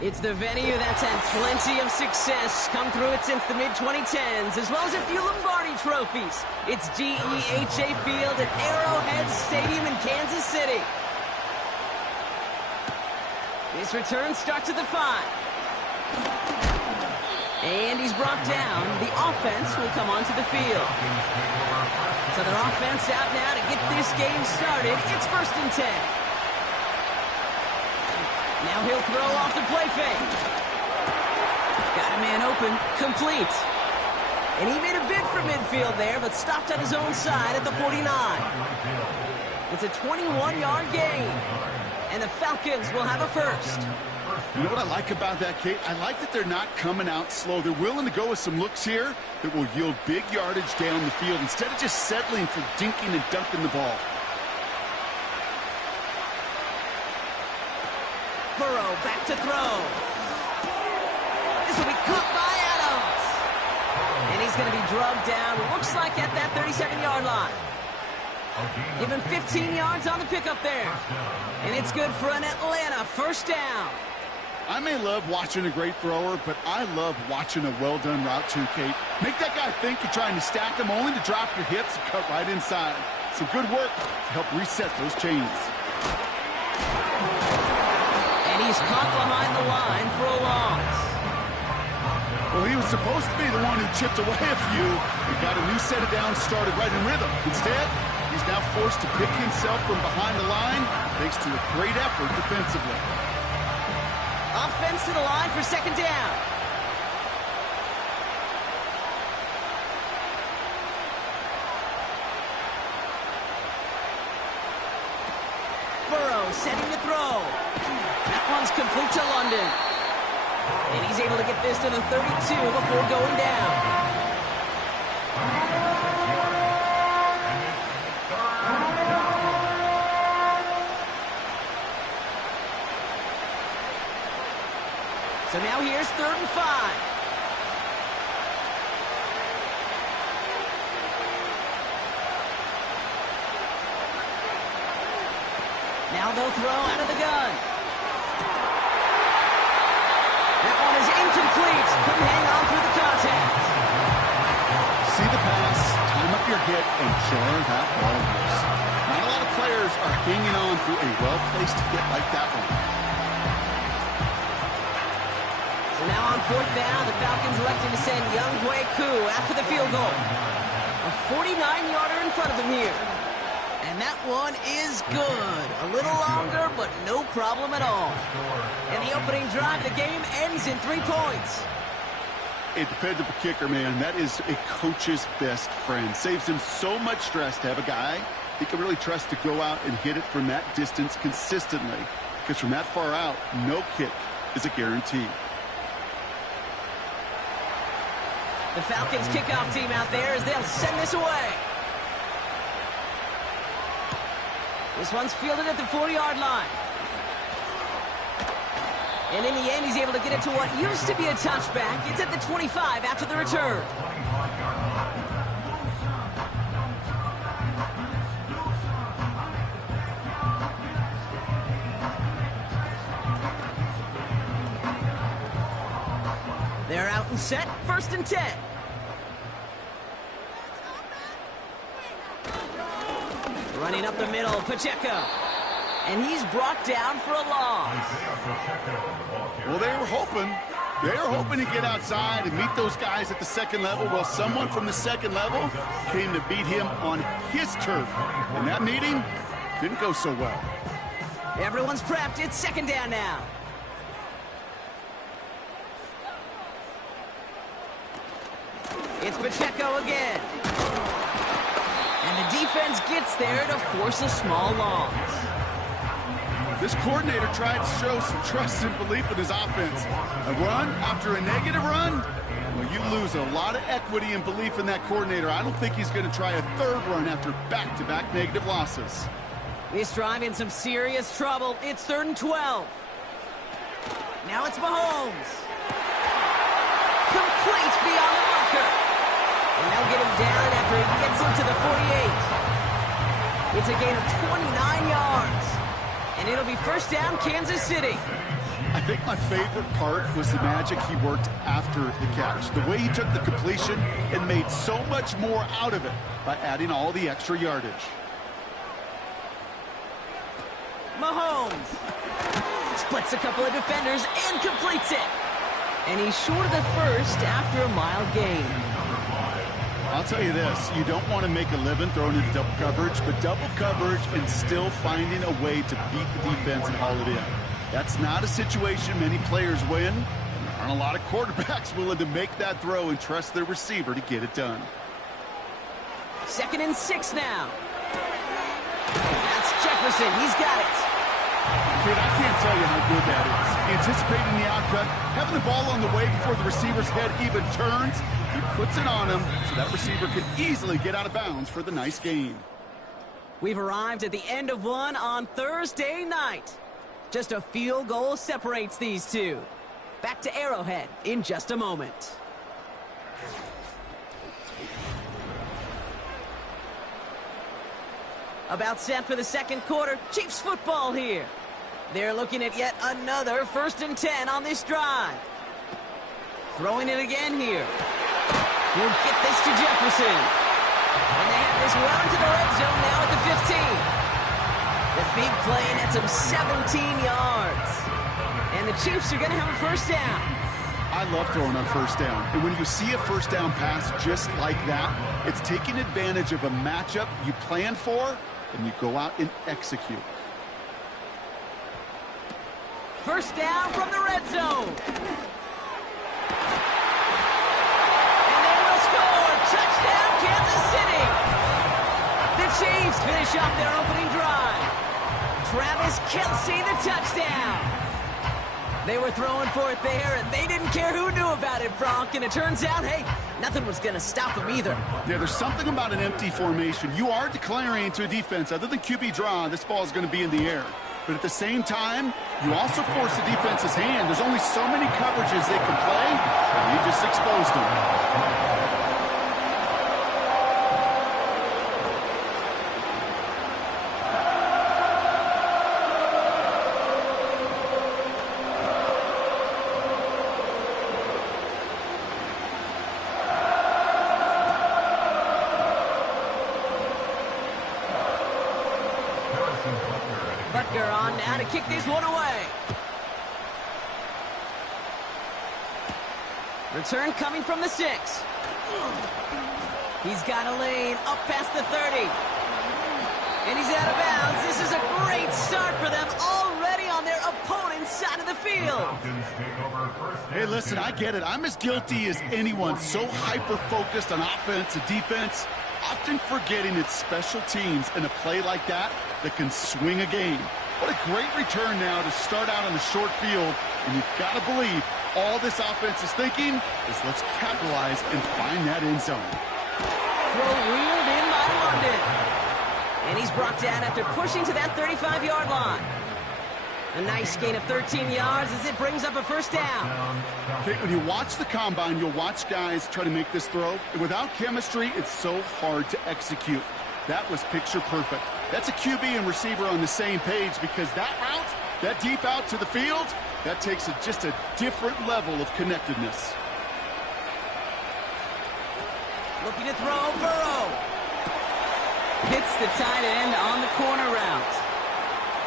It's the venue that's had plenty of success come through it since the mid-2010s, as well as a few Lombardi trophies. It's GEHA Field at Arrowhead Stadium in Kansas City. This return starts at the 5. And he's brought down. The offense will come onto the field. So their offense out now to get this game started. It's 1st and 10. Now he'll throw off the play fake. Got a man open. Complete. And he made a bid for midfield there, but stopped on his own side at the 49. It's a 21-yard gain. And the Falcons will have a first. You know what I like about that, Kate? I like that they're not coming out slow. They're willing to go with some looks here that will yield big yardage down the field instead of just settling for dinking and dunking the ball. Burrow back to throw. This will be caught by Adams. And he's going to be drugged down, looks like at that 37-yard line. Give him 15 yards on the pickup there. And it's good for an Atlanta first down. I may love watching a great thrower, but I love watching a well-done route too, Kate. Make that guy think you're trying to stack him, only to drop your hips and cut right inside. Some good work to help reset those chains. He's caught behind the line for a loss. Well, he was supposed to be the one who chipped away a few. He got a new set of downs started right in rhythm. Instead, he's now forced to pick himself from behind the line thanks to a great effort defensively. Offense to the line for 2nd down. Burrow setting to throw. That one's complete to London. And he's able to get this to the 32 before going down. So now here's 3rd and 5. Now they'll throw out of the gun. That one is incomplete. Couldn't hang on through the contact. See the pass, time up your hit, and jar that ball loose. Not a lot of players are hanging on through a well-placed hit like that one. So now on 4th down, the Falcons electing to send Younghoe Koo after the field goal. A 49-yarder in front of them here. And that one is good. A little longer, but no problem at all. And the opening drive of the game ends in 3 points. A dependable kicker, man. That is a coach's best friend. Saves him so much stress to have a guy he can really trust to go out and hit it from that distance consistently. Because from that far out, no kick is a guarantee. The Falcons kickoff team out there as they'll send this away. This one's fielded at the 40-yard line. And in the end, he's able to get it to what used to be a touchback. It's at the 25 after the return. They're out and set, 1st and 10. Running up the middle, Pacheco. And he's brought down for a loss. Well, they were hoping to get outside and meet those guys at the 2nd level. Well, someone from the 2nd level came to beat him on his turf. And that meeting didn't go so well. Everyone's prepped. It's 2nd down now. It's Pacheco again. And the defense gets there to force a small loss. This coordinator tried to show some trust and belief in his offense. A run after a negative run? Well, you lose a lot of equity and belief in that coordinator. I don't think he's going to try a third run after back-to-back negative losses. This drive in some serious trouble. It's 3rd and 12. Now it's Mahomes. Complete beyond the marker. And they'll get him down after he gets into the 48. It's a gain of 29 yards. And it'll be first down, Kansas City. I think my favorite part was the magic he worked after the catch. The way he took the completion and made so much more out of it by adding all the extra yardage. Mahomes splits a couple of defenders and completes it. And he's short of the first after a mild gain. I'll tell you this, you don't want to make a living throwing into double coverage, but double coverage and still finding a way to beat the defense and haul it in. That's not a situation many players win. There aren't a lot of quarterbacks willing to make that throw and trust their receiver to get it done. 2nd and 6 now. That's Jefferson. He's got it. Kid, I can't tell you how good that is. Anticipating the outcut, having the ball on the way before the receiver's head even turns, he puts it on him so that receiver can easily get out of bounds for the nice gain. We've arrived at the end of one on Thursday night. Just a field goal separates these two. Back to Arrowhead in just a moment. About set for the second quarter. Chiefs football here. They're looking at yet another 1st and 10 on this drive. Throwing it again here. He'll get this to Jefferson. And they have this well into the red zone now at the 15. The big play nets him 17 yards. And the Chiefs are going to have a first down. I love throwing on first down. And when you see a first down pass just like that, it's taking advantage of a matchup you plan for, and you go out and execute. First down from the red zone. And they will score. Touchdown, Kansas City. The Chiefs finish off their opening drive. Travis Kelce, the touchdown. They were throwing for it there, and they didn't care who knew about it, Bronk. And it turns out, hey, nothing was going to stop them either. Yeah, there's something about an empty formation. You are declaring to a defense, other than QB draw, this ball is going to be in the air. But at the same time, you also force the defense's hand. There's only so many coverages they can play, and you just exposed them. Butker on now to kick this one away. Return coming from the 6. He's got a lane up past the 30. And he's out of bounds. This is a great start for them already on their opponent's side of the field. Hey, listen, I get it. I'm as guilty as anyone. So hyper-focused on offense and defense, often forgetting it's special teams in a play like that can swing a game. What a great return now to start out on the short field, and you've got to believe all this offense is thinking is let's capitalize and find that end zone. Throw reeled in by London. And he's brought down after pushing to that 35-yard line. A nice gain of 13 yards as it brings up a first down. Okay, when you watch the combine, you'll watch guys try to make this throw. And without chemistry, it's so hard to execute. That was picture perfect. That's a QB and receiver on the same page because that route, that deep out to the field, that takes just a different level of connectedness. Looking to throw, Burrow. Hits the tight end on the corner route.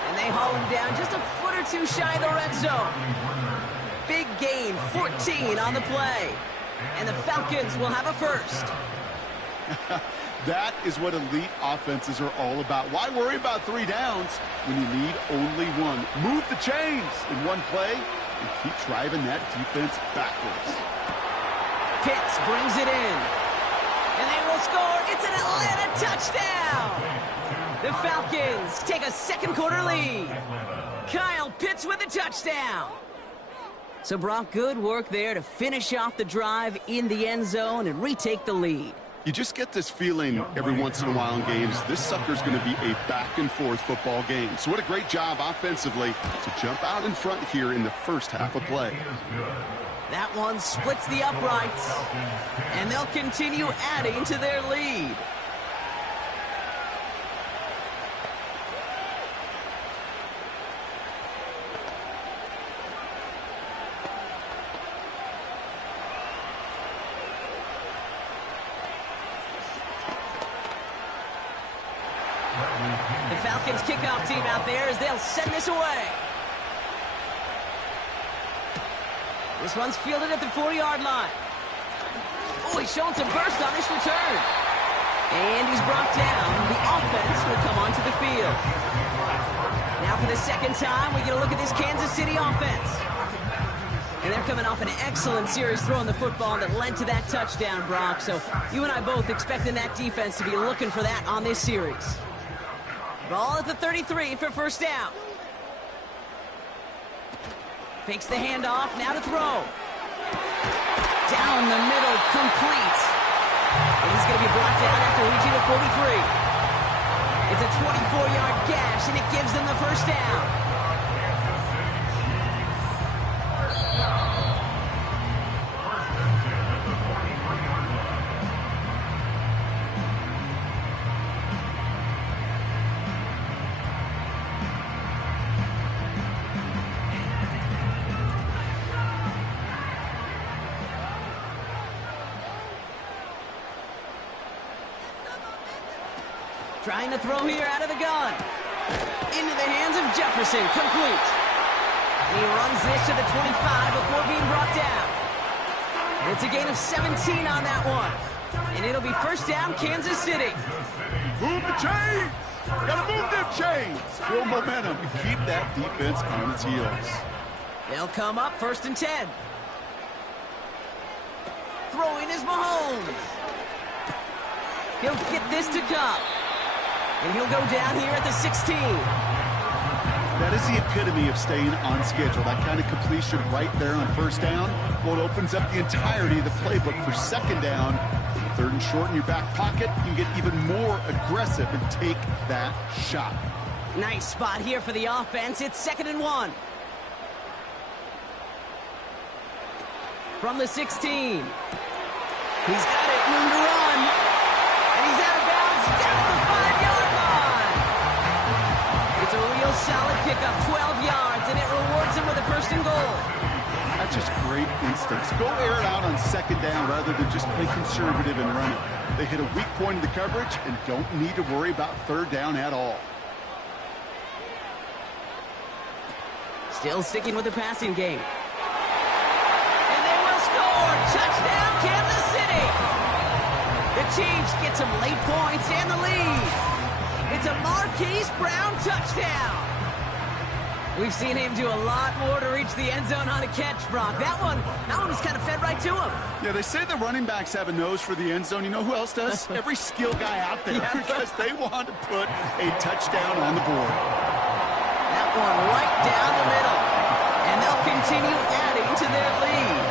And they haul him down just a foot or two shy of the red zone. Big gain, 14 on the play. And the Falcons will have a first. That is what elite offenses are all about. Why worry about 3 downs when you need only one? Move the chains in one play and keep driving that defense backwards. Pitts brings it in. And they will score. It's an Atlanta touchdown. The Falcons take a second quarter lead. Kyle Pitts with a touchdown. So, Brock, good work there to finish off the drive in the end zone and retake the lead. You just get this feeling every once in a while in games, this sucker's going to be a back-and-forth football game. So what a great job offensively to jump out in front here in the first half of play. That one splits the uprights, and they'll continue adding to their lead. The Falcons kickoff team out there as they'll send this away. This one's fielded at the 40-yard line. Oh, he's showing some burst on this return. And he's brought down. The offense will come onto the field. Now for the second time, we get a look at this Kansas City offense. And they're coming off an excellent series throwing the football that led to that touchdown, Brock. So you and I both expecting that defense to be looking for that on this series. Ball at the 33 for first down. Fakes the handoff, now to throw. Down the middle, complete. And he's going to be brought down after reaching the 43. It's a 24-yard gash, and it gives them the first down. Trying to throw here out of the gun. Into the hands of Jefferson, complete. He runs this to the 25 before being brought down. It's a gain of 17 on that one. And it'll be first down, Kansas City. Move the chains! Gotta move them chains! Build momentum and keep that defense on its heels. They'll come up first and 10. Throwing is Mahomes. He'll get this to Cup. And he'll go down here at the 16. That is the epitome of staying on schedule. That kind of completion right there on first down. Well, it opens up the entirety of the playbook for second down. Third and short in your back pocket. You get even more aggressive and take that shot. Nice spot here for the offense. It's 2nd and 1. From the 16. He's got it. Room to run. And he's out of bounds down at the 5-yard line. It's a real solid pickup, 12 yards, and it rewards him with a first and goal. That's just great instincts. Go air it out on second down rather than just play conservative and run it. They hit a weak point in the coverage and don't need to worry about third down at all. Still sticking with the passing game. And they will score. Touchdown, Kansas City. The Chiefs get some late points and the lead. It's a Marquise Brown touchdown. We've seen him do a lot more to reach the end zone on a catch, Brock. That one was kind of fed right to him. Yeah, they say the running backs have a nose for the end zone. You know who else does? Every skill guy out there, because they want to put a touchdown on the board. That one right down the middle. And they'll continue adding to their lead.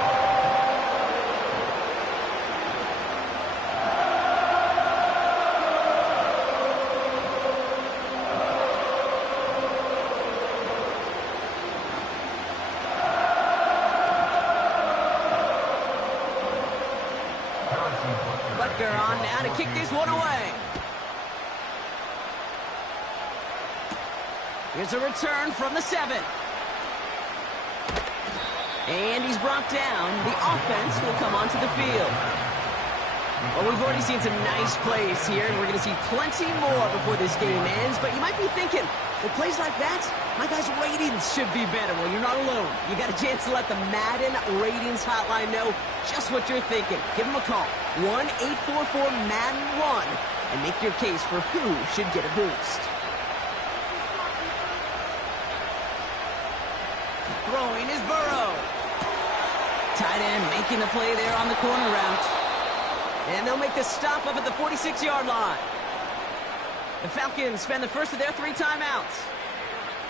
Butker on now to kick this one away. Here's a return from the 7. And he's brought down. The offense will come onto the field. Well, we've already seen some nice plays here, and we're going to see plenty more before this game ends. But you might be thinking, with plays like that, my guys' ratings should be better. Well, you're not alone. You got a chance to let the Madden Ratings Hotline know just what you're thinking. Give them a call, 1-844-MADDEN-1, and make your case for who should get a boost. Throwing is Burrow. Tight end making the play there on the corner route. And they'll make the stop up at the 46-yard line. The Falcons spend the first of their 3 timeouts.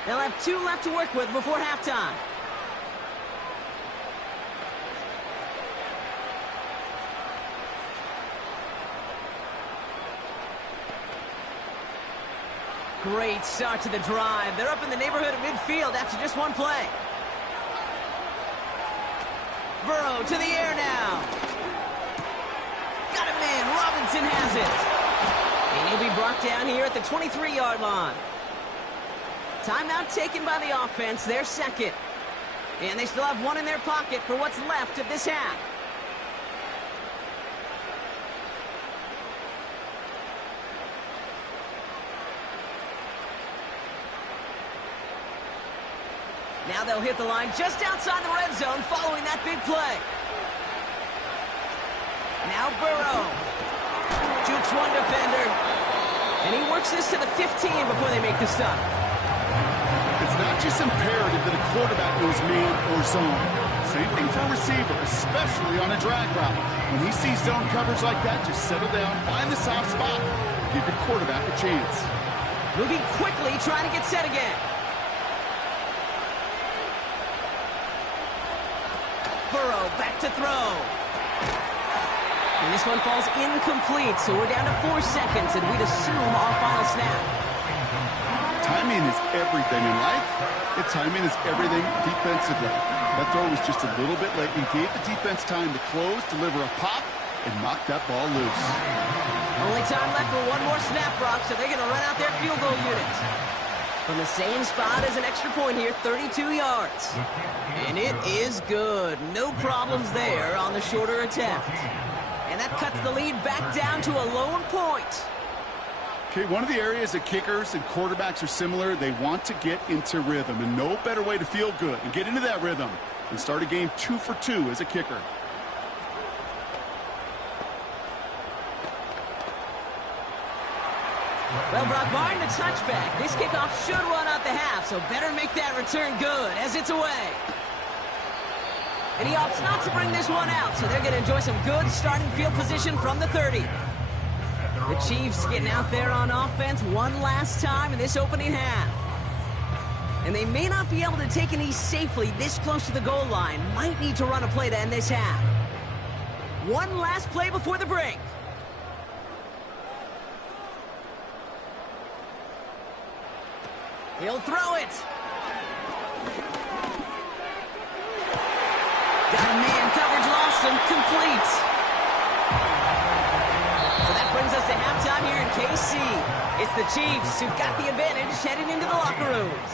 They'll have 2 left to work with before halftime. Great start to the drive. They're up in the neighborhood of midfield after just 1 play. Burrow to the air now. Got it, man. Robinson has it. And he'll be brought down here at the 23-yard line. Timeout taken by the offense, their second. And they still have 1 in their pocket for what's left of this half. Now they'll hit the line just outside the red zone following that big play. Now Burrow. Jukes 1 defender. And he works this to the 15 before they make the stop. It's not just imperative that a quarterback knows man or zone. Same thing for a receiver, especially on a drag route. When he sees zone coverage like that, just settle down, find the soft spot, give your quarterback a chance. Moving quickly, trying to get set again. Burrow back to throw. And this one falls incomplete, so we're down to 4 seconds, and we'd assume our final snap. Timing is everything in life. And timing is everything defensively. That throw was just a little bit late and gave the defense time to close, deliver a pop, and knock that ball loose. Only time left for 1 more snap, Brock, so they're going to run out their field goal unit. From the same spot as an extra point here, 32 yards. And it is good. No problems there on the shorter attempt. And that cuts the lead back down to a lone point. Okay, one of the areas that kickers and quarterbacks are similar, they want to get into rhythm. And no better way to feel good and get into that rhythm than start a game 2 for 2 as a kicker. Well, Brock, barring the touchback, this kickoff should run out the half, so better make that return good as it's away. And he opts not to bring this one out, so they're going to enjoy some good starting field position from the 30. The Chiefs getting out there on offense one last time in this opening half. And they may not be able to take a knee safely this close to the goal line. Might need to run a play to end this half. One last play before the break. He'll throw it. Got a man, coverage lost him, complete. So that brings us to halftime here in KC. It's the Chiefs who've got the advantage heading into the locker rooms.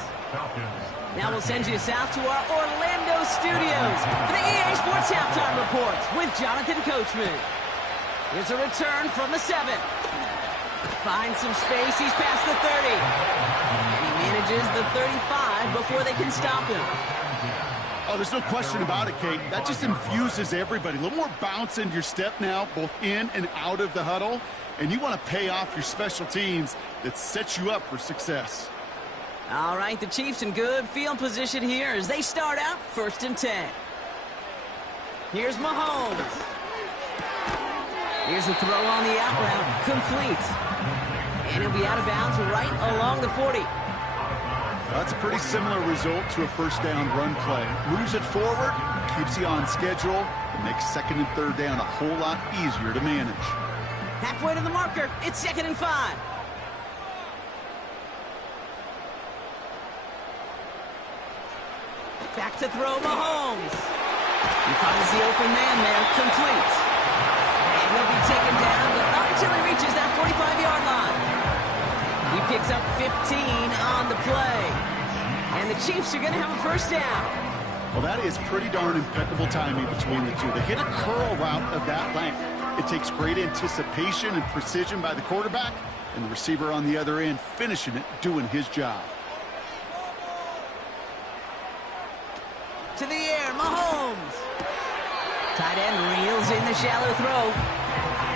Now we'll send you south to our Orlando studios for the EA Sports Halftime Reports with Jonathan Coachman. Here's a return from the 7. Finds some space, he's past the 30. And he manages the 35 before they can stop him. Oh, there's no question about it, Kate. That just infuses everybody. A little more bounce in your step now, both in and out of the huddle. And you want to pay off your special teams that sets you up for success. All right, the Chiefs in good field position here as they start out 1st and 10. Here's Mahomes. Here's the throw on the out route, complete. And he'll be out of bounds right along the 40. That's a pretty similar result to a first down run play. Moves it forward, keeps you on schedule, and makes 2nd and 3rd down a whole lot easier to manage. Halfway to the marker, it's 2nd and 5. Back to throw Mahomes. He finds the open man there, complete. And he'll be taken down, but not until he reaches that 45-yard line. He picks up 15 on the play. And the Chiefs are going to have a first down. Well, that is pretty darn impeccable timing between the two. They hit a curl route of that length. It takes great anticipation and precision by the quarterback, and the receiver on the other end finishing it, doing his job. To the air, Mahomes. Tight end reels in the shallow throw.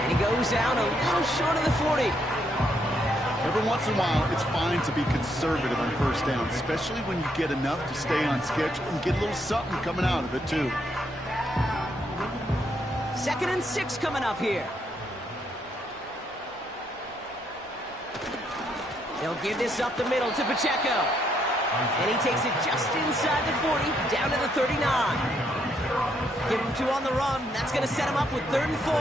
And he goes down a little short of the 40. Every once in a while, it's fine to be conservative on first down, especially when you get enough to stay on schedule and get a little something coming out of it, too. 2nd and 6 coming up here. They'll give this up the middle to Pacheco. And he takes it just inside the 40, down to the 39. Give him 2 on the run. That's going to set him up with 3rd and 4.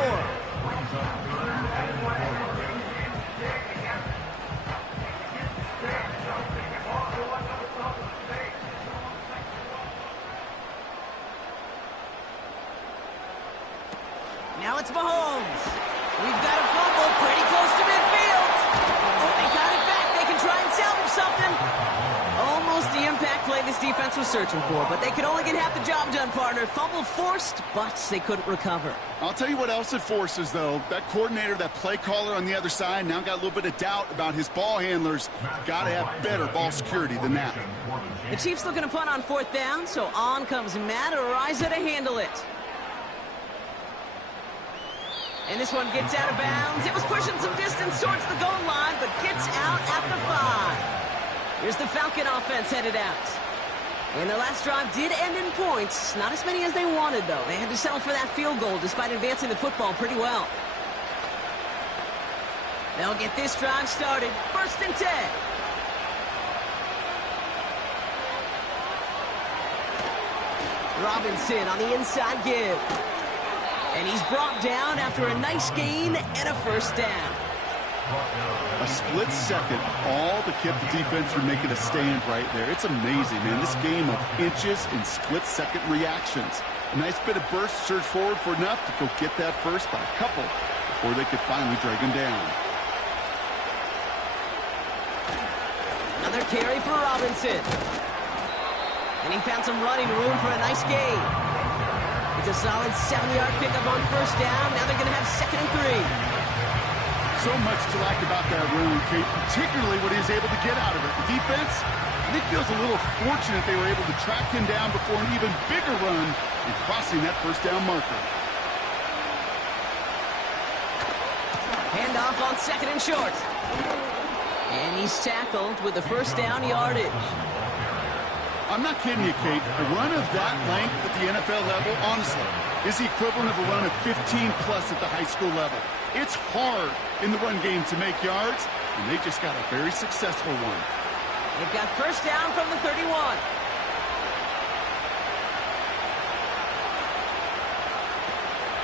Now it's Mahomes. We've got a fumble pretty close to midfield. Oh, they got it back. They can try and salvage something. Almost the impact play this defense was searching for, but they could only get half the job done, partner. Fumble forced, but they couldn't recover. I'll tell you what else it forces, though. That coordinator, that play caller on the other side, now got a little bit of doubt about his ball handlers. Got to have better ball security than that. The Chiefs looking to punt on 4th down, so on comes Matt Araiza to handle it. And this one gets out of bounds. It was pushing some distance towards the goal line, but gets out at the 5. Here's the Falcon offense headed out. And their last drive did end in points. Not as many as they wanted, though. They had to settle for that field goal despite advancing the football pretty well. They'll get this drive started. 1st and 10. Robinson on the inside give. And he's brought down after a nice gain and a 1st down. A split second, all to keep the defense from making a stand right there. It's amazing, man. This game of inches and split-second reactions. A nice bit of burst, surge forward for enough to go get that first by a couple before they could finally drag him down. Another carry for Robinson. And he found some running room for a nice gain. It's a solid 7-yard pickup on 1st down. Now they're going to have 2nd and 3. So much to like about that run, Kate, particularly what he was able to get out of it. The defense, I think, feels a little fortunate they were able to track him down before an even bigger run and crossing that 1st down marker. Handoff on 2nd and short. And he's tackled with the 1st down yardage. I'm not kidding you, Kate. A run of that length at the NFL level, honestly, is the equivalent of a run of 15-plus at the high school level. It's hard in the run game to make yards, and they just got a very successful one. They've got 1st down from the 31.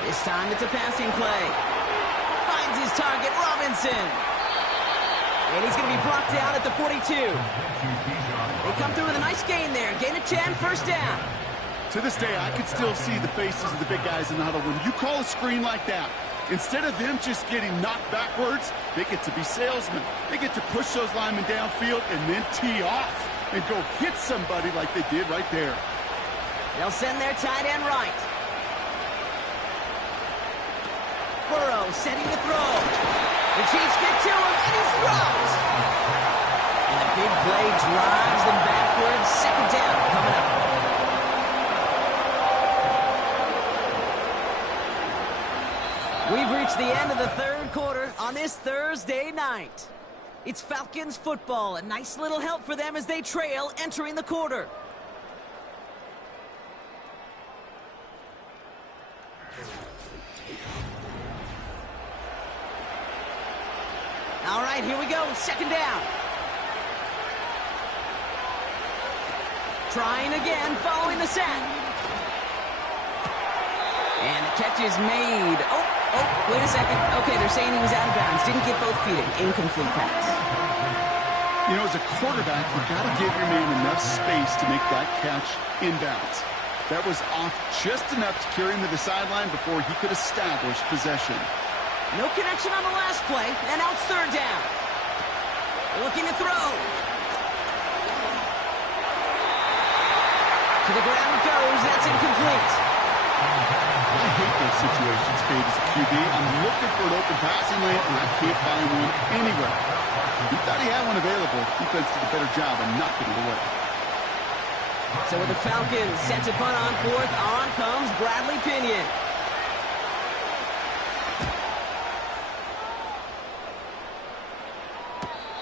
This time it's a passing play. Finds his target, Robinson. And he's going to be brought down at the 42. They come through with a nice gain there. Gain of 10, 1st down. To this day, I can still see the faces of the big guys in the huddle. When you call a screen like that, instead of them just getting knocked backwards, they get to be salesmen. They get to push those linemen downfield and then tee off and go hit somebody like they did right there. They'll send their tight end right. Burrow setting the throw. The Chiefs get to him, and he throws. And the big play drives them backwards. 2nd down coming up. We've reached the end of the 3rd quarter on this Thursday night. It's Falcons football. A nice little help for them as they trail entering the quarter. All right, here we go. 2nd down. Trying again, following the set. And the catch is made. Oh, wait a second. Okay, they're saying he was out of bounds. Didn't get both feet in. Incomplete pass. You know, as a quarterback, you got to give your man enough space to make that catch inbounds. That was off just enough to carry him to the sideline before he could establish possession. No connection on the last play, and now it's 3rd down. Looking to throw. To the ground it goes. That's incomplete. I hate those situations, Kate, as a QB. I'm looking for an open passing lane, and I can't find one anywhere. He thought he had one available. Defense did a better job of knocking it away. So with the Falcons set to punt on 4th, on comes Bradley Pinion.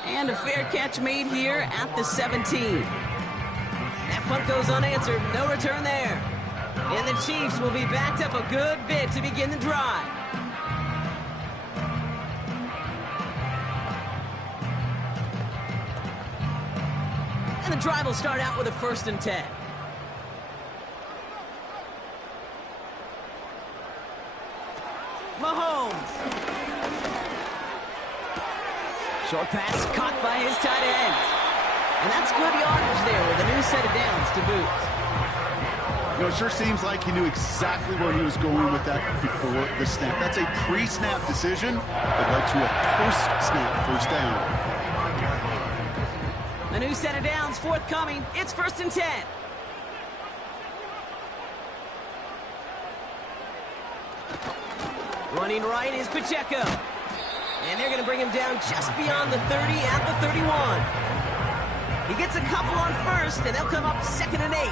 And a fair catch made here at the 17. That punt goes unanswered. No return there. And the Chiefs will be backed up a good bit to begin the drive. And the drive will start out with a 1st and 10. Mahomes. Short pass caught by his tight end. And that's good yardage there with a new set of downs to boot. You know, it sure seems like he knew exactly where he was going with that before the snap. That's a pre-snap decision that led to a post-snap 1st down. A new set of downs forthcoming. It's 1st and 10. Running right is Pacheco. And they're going to bring him down just beyond the 30 at the 31. He gets a couple on 1st, and they'll come up 2nd and 8.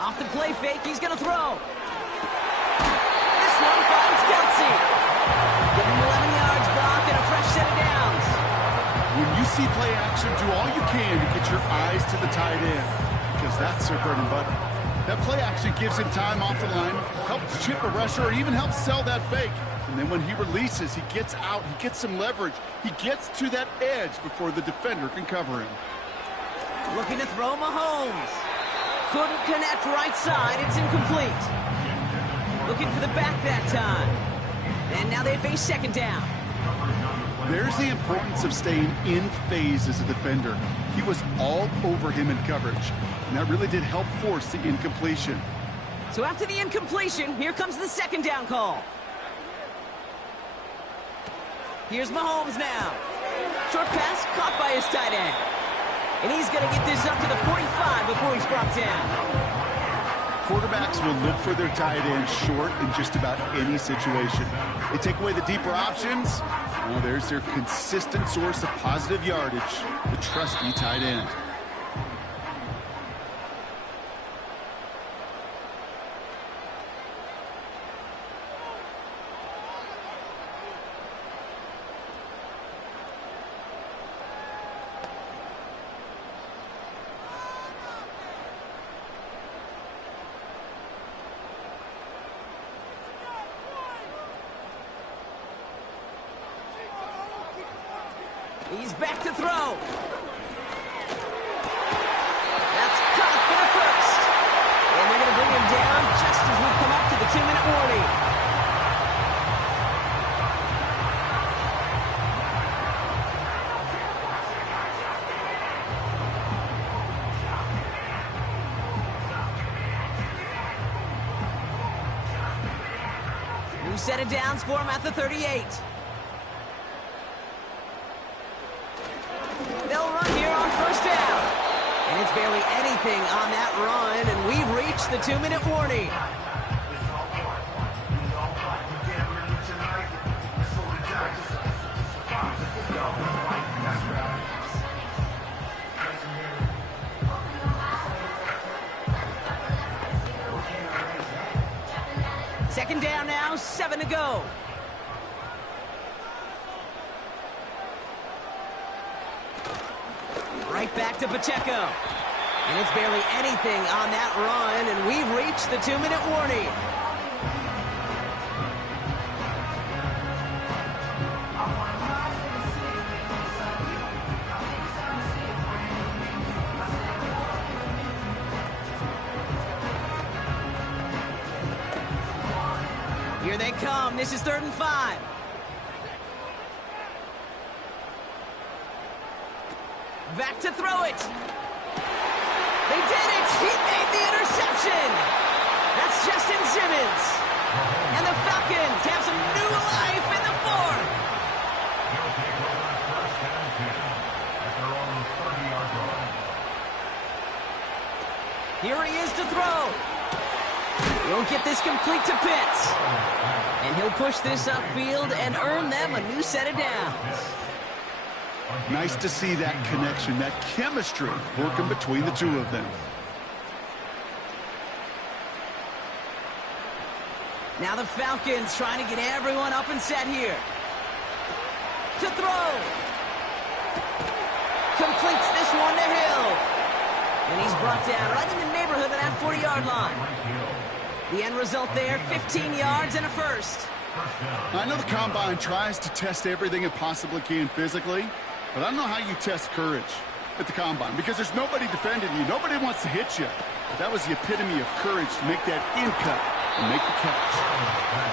Off the play fake, he's going to throw. This one finds Kelsey. Give him 11 yards, block, and a fresh set of downs. When you see play action, do all you can to get your eyes to the tight end, because that's their bread and butter. That play action gives him time off the line, helps chip a rusher, or even helps sell that fake. And then when he releases, he gets out, he gets some leverage. He gets to that edge before the defender can cover him. Looking to throw Mahomes. Couldn't connect right side. It's incomplete. Looking for the back that time. And now they face 2nd down. There's the importance of staying in phase as a defender. He was all over him in coverage, and that really did help force the incompletion. So after the incompletion, here comes the 2nd down call. Here's Mahomes now. Short pass caught by his tight end. And he's going to get this up to the 45 before he's brought down. Quarterbacks will look for their tight end short in just about any situation. They take away the deeper options. Well, there's their consistent source of positive yardage, the trusty tight end. He's back to throw. That's caught for the 1st. And they're going to bring him down just as we come up to the 2-minute warning. New set of downs for him at the 38. They'll run here on 1st down. And it's barely anything on that run, and we've reached the 2-minute warning. Second down now, 7 to go. Right back to Pacheco. And it's barely anything on that run, and we've reached the 2-minute warning. Here they come. This is 3rd and 5. Back to throw it. They did it. He made the interception. That's Justin Simmons. And the Falcons have some new life in the 4th. Here he is to throw. He'll get this complete to Pitts. And he'll push this upfield and earn them a new set of downs. Nice to see that connection, that chemistry working between the two of them. Now the Falcons trying to get everyone up and set here. To throw. Completes this one to Hill. And he's brought down right in the neighborhood of that 40-yard line. The end result there, 15 yards and a first. I know the Combine tries to test everything it possibly can physically, but I don't know how you test courage at the Combine because there's nobody defending you. Nobody wants to hit you. But that was the epitome of courage to make that in cut and make the catch.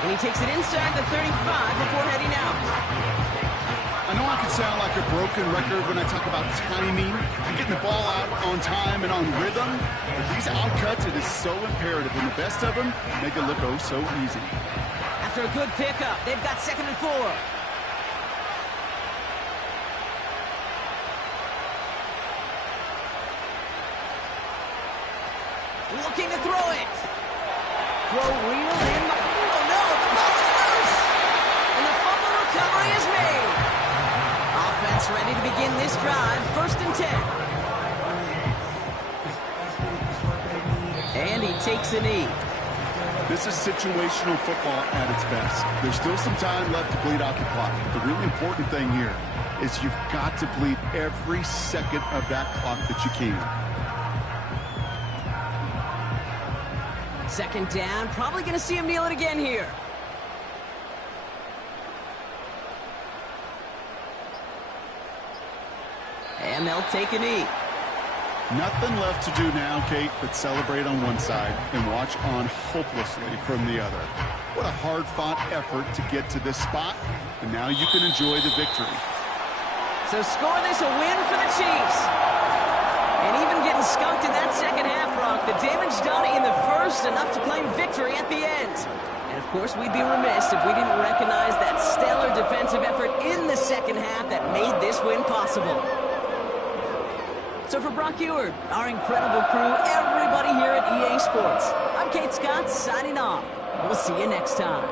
And he takes it inside the 35 before heading out. I know I can sound like a broken record when I talk about timing and getting the ball out on time and on rhythm, but these out cuts, it is so imperative, and the best of them make it look oh so easy. After a good pickup, they've got 2nd and 4. Looking to throw it. Throw reel in. Oh no, the ball is loose. And the fumble recovery is made. Offense ready to begin this drive. 1st and 10. And he takes a knee. This is situational football at its best. There's still some time left to bleed out the clock. But the really important thing here is you've got to bleed every second of that clock that you can. 2nd down. Probably going to see him kneel it again here. And they'll take a knee. Nothing left to do now, Kate, but celebrate on one side and watch on hopelessly from the other. What a hard-fought effort to get to this spot, and now you can enjoy the victory. So score this a win for the Chiefs. And even getting skunked in that second half, Rock, the damage done in the first, enough to claim victory at the end. And of course, we'd be remiss if we didn't recognize that stellar defensive effort in the second half that made this win possible. So for Brock Ewart, our incredible crew, everybody here at EA Sports, I'm Kate Scott signing off. We'll see you next time.